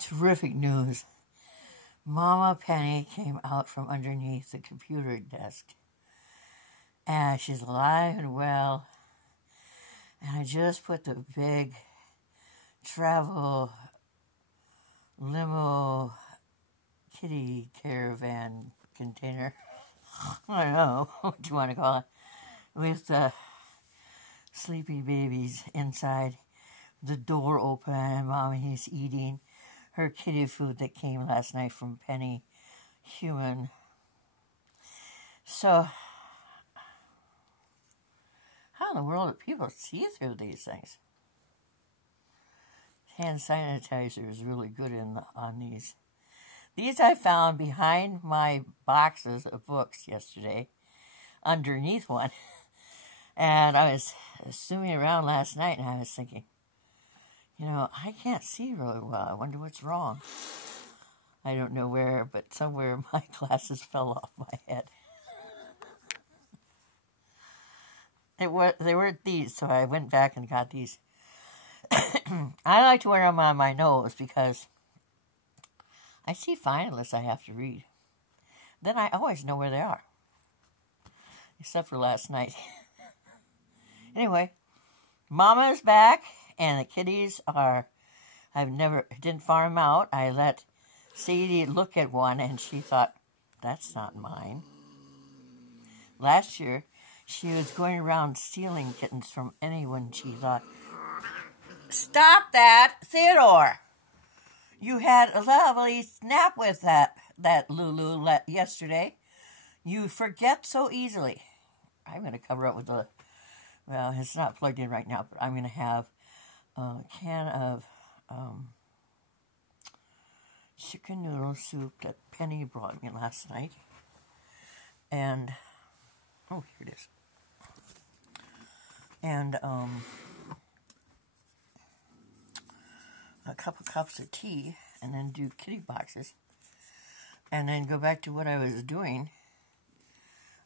Terrific news. Mama Penny came out from underneath the computer desk. And she's alive and well. And I just put the big travel limo kitty caravan container, I don't know what you want to call it, with the sleepy babies inside. The door open and Mommy's eating her kitty food that came last night from Penny Human. So, how in the world do people see through these things? Hand sanitizer is really good on these. These I found behind my boxes of books yesterday, underneath one. And I was zooming around last night and I was thinking, you know, I can't see really well. I wonder what's wrong. I don't know where, but somewhere my glasses fell off my head. They weren't these, so I went back and got these. I like to wear them on my nose because I see fine unless I have to read. Then I always know where they are. Except for last night. Anyway, Mama is back, and the kitties are, didn't farm them out. I let Sadie look at one, and she thought, that's not mine. Last year, she was going around stealing kittens from anyone she thought, stop that, Theodore! You had a lovely snap with that Lulu yesterday. You forget so easily. I'm going to cover up with well, it's not plugged in right now, but I'm going to have a can of chicken noodle soup that Penny brought me last night. And, oh, here it is. And a couple cups of tea, and then do kitty boxes, and then go back to what I was doing.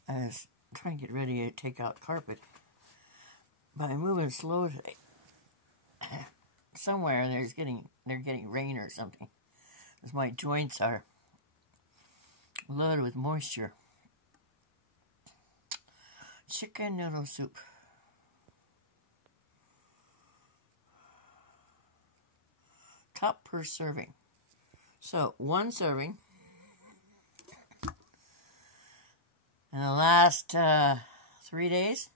I was trying to get ready to take out carpet, but I'm moving slow today. Somewhere they're getting rain or something, because my joints are loaded with moisture. Chicken noodle soup. Cup per serving. So, one serving. In the last 3 days,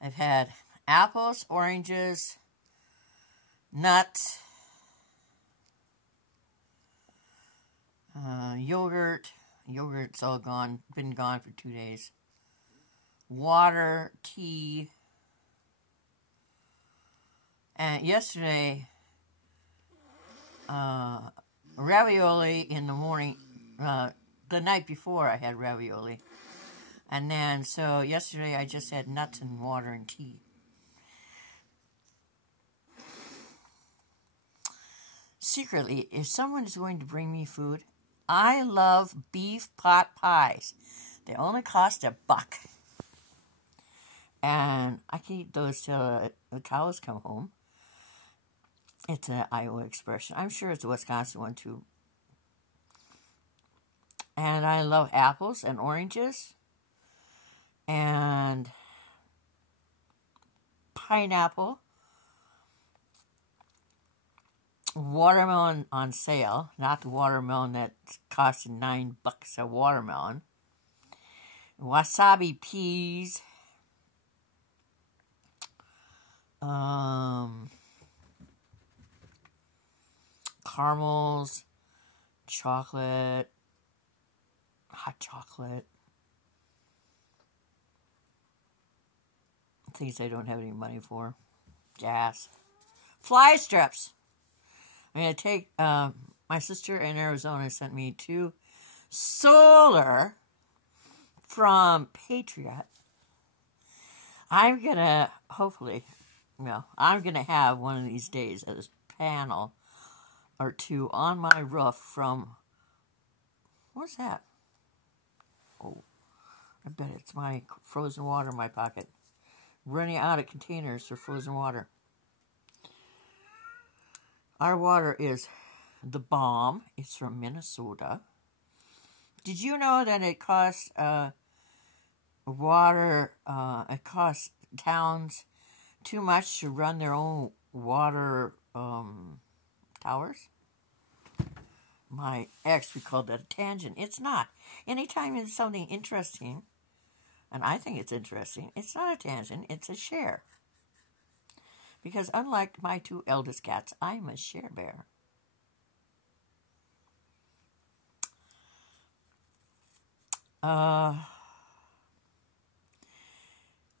I've had apples, oranges, nuts, yogurt. Yogurt's all gone, been gone for 2 days. Water, tea. And yesterday, ravioli in the morning. The night before I had ravioli. And then, so yesterday I just had nuts and water and tea. Secretly, if someone is going to bring me food, I love beef pot pies. They only cost $1. And I can eat those till the cows come home. It's an Iowa expression. I'm sure it's a Wisconsin one, too. And I love apples and oranges. And pineapple. Watermelon on sale. Not the watermelon that's costing $9 a watermelon. Wasabi peas. Caramels, chocolate, hot chocolate, things I don't have any money for, gas, fly strips. I'm going to take, my sister in Arizona sent me 2 solar from Patriot. I'm going to, hopefully, I'm going to have one of these days a panel or 2 on my roof from, what's that? Oh, I bet it's my frozen water in my pocket. Running out of containers for frozen water. Our water is The Balm is from Minnesota. Did you know that it costs it costs towns too much to run their own water towers? My ex, we called that a tangent. It's not. Anytime it's something interesting, and I think it's interesting, it's not a tangent, it's a share. Because unlike my two eldest cats, I'm a share bear.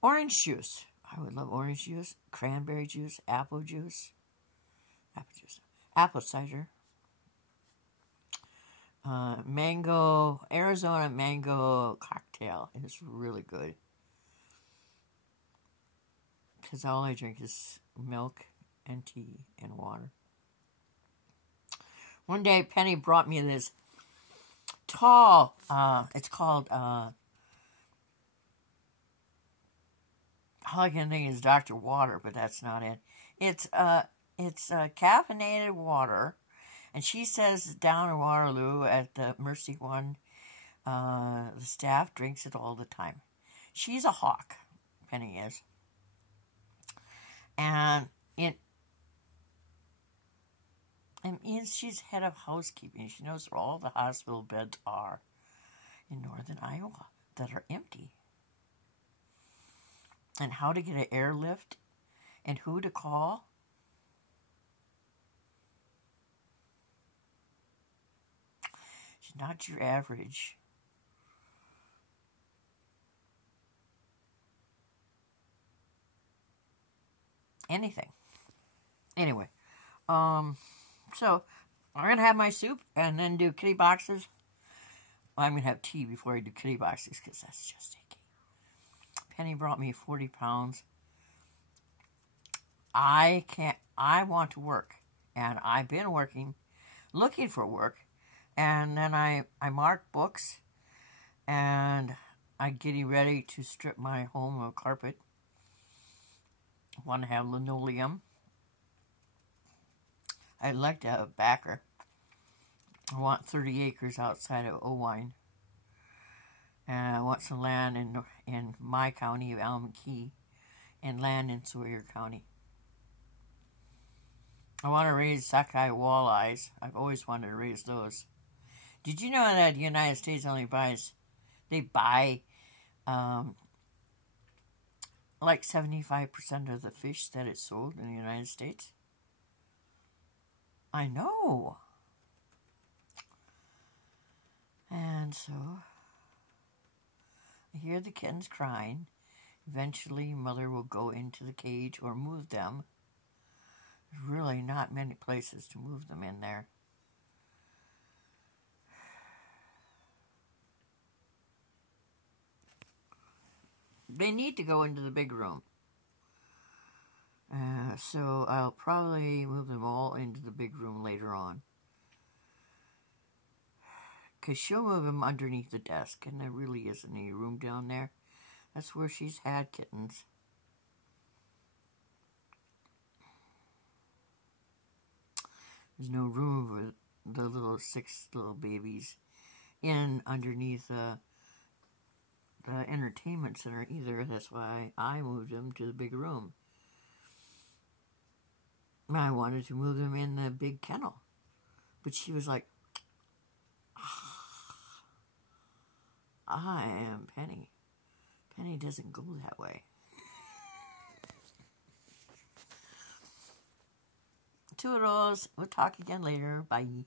Orange juice. I would love orange juice, cranberry juice, apple cider, Arizona mango cocktail is really good. Because all I drink is milk and tea and water. One day, Penny brought me this tall, it's called, all I can think is Dr. Water, but that's not it. It's caffeinated water, and she says down in Waterloo at the Mercy One, the staff drinks it all the time. She's a hawk, Penny is. And she's head of housekeeping. She knows where all the hospital beds are in northern Iowa that are empty. And how to get an airlift and who to call. She's not your average anything. Anyway, so I'm going to have my soup and then do kitty boxes. Well, I'm going to have tea before I do kitty boxes because that's just icky. Penny brought me 40 pounds. I want to work. And I've been working, looking for work. And then I mark books. And I'm getting ready to strip my home of carpet. I want to have linoleum. I'd like to have a backer. I want 30 acres outside of Owine. And I want some land in my county of Allen Key and land in Sawyer County. I want to raise sockeye walleyes. I've always wanted to raise those. Did you know that the United States only buy like 75% of the fish that is sold in the United States? I know. And so I hear the kittens crying. Eventually, mother will go into the cage or move them. There's really not many places to move them in there. They need to go into the big room. So I'll probably move them all into the big room later on. Because she'll move them underneath the desk, and there really isn't any room down there. That's where she's had kittens. There's no room for the 6 little babies in underneath the entertainment center either. That's why I moved them to the big room. I wanted to move them in the big kennel. But she was like, I am Penny. Penny doesn't go that way. Toodles. We'll talk again later. Bye.